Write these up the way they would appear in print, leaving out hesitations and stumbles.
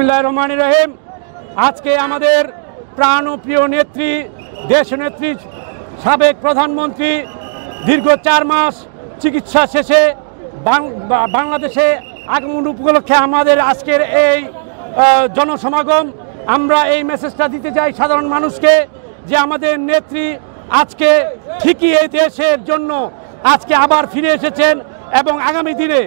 বিসমিল্লাহির রহমানির রহিম। আজকে আমাদের প্রাণপ্রিয় নেত্রী, দেশনেত্রী, সাবেক প্রধানমন্ত্রী দীর্ঘ 4 মাস চিকিৎসা শেষে বাংলাদেশে আগমন উপলক্ষে আমাদের আজকের এই জনসমাগম। আমরা এই মেসেজটা দিতে চাই সাধারণ মানুষকে যে আমাদের নেত্রী আজকে ঠিকই এই দেশের জন্য আজকে আবার ফিরে এসেছেন এবং আগামী দিনে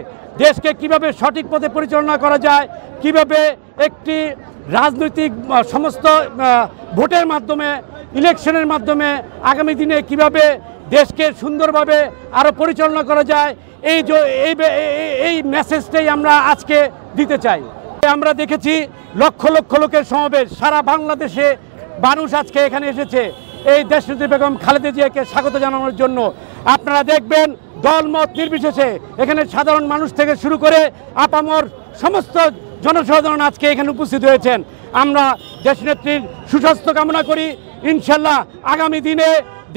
দেশকে কিভাবে সঠিক পথে পরিচালনা করা যায়, কিভাবে একটি রাজনৈতিক সমস্ত ভোটের মাধ্যমে, ইলেকশনের মাধ্যমে আগামী দিনে কিভাবে দেশকে সুন্দরভাবে আরও পরিচালনা করা যায়, এই মেসেজটাই আমরা আজকে দিতে চাই। আমরা দেখেছি লক্ষ লক্ষ লোকের সমাবেশ, সারা বাংলাদেশে মানুষ আজকে এখানে এসেছে এই দেশনেত্রী বেগম খালেদা জিয়াকে স্বাগত জানানোর জন্য। আপনারা দেখবেন দলমত নির্বিশেষে এখানে সাধারণ মানুষ থেকে শুরু করে আপামর সমস্ত জনসাধারণ আজকে এখানে উপস্থিত হয়েছেন। আমরা দেশনেত্রীর সুস্বাস্থ্য কামনা করি। ইনশাল্লাহ আগামী দিনে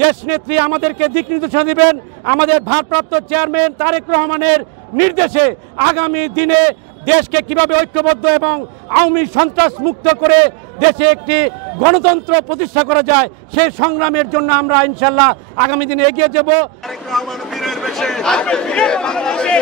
দেশনেত্রী আমাদেরকে দিক নির্দেশনা দেবেন। আমাদের ভারপ্রাপ্ত চেয়ারম্যান তারেক রহমানের নির্দেশে আগামী দিনে দেশকে কিভাবে ঐক্যবদ্ধ এবং আওয়ামী সন্ত্রাস মুক্ত করে দেশে একটি গণতন্ত্র প্রতিষ্ঠা করা যায়, সেই সংগ্রামের জন্য আমরা ইনশাল্লাহ আগামী দিনে এগিয়ে যাব। বাংলাদেশে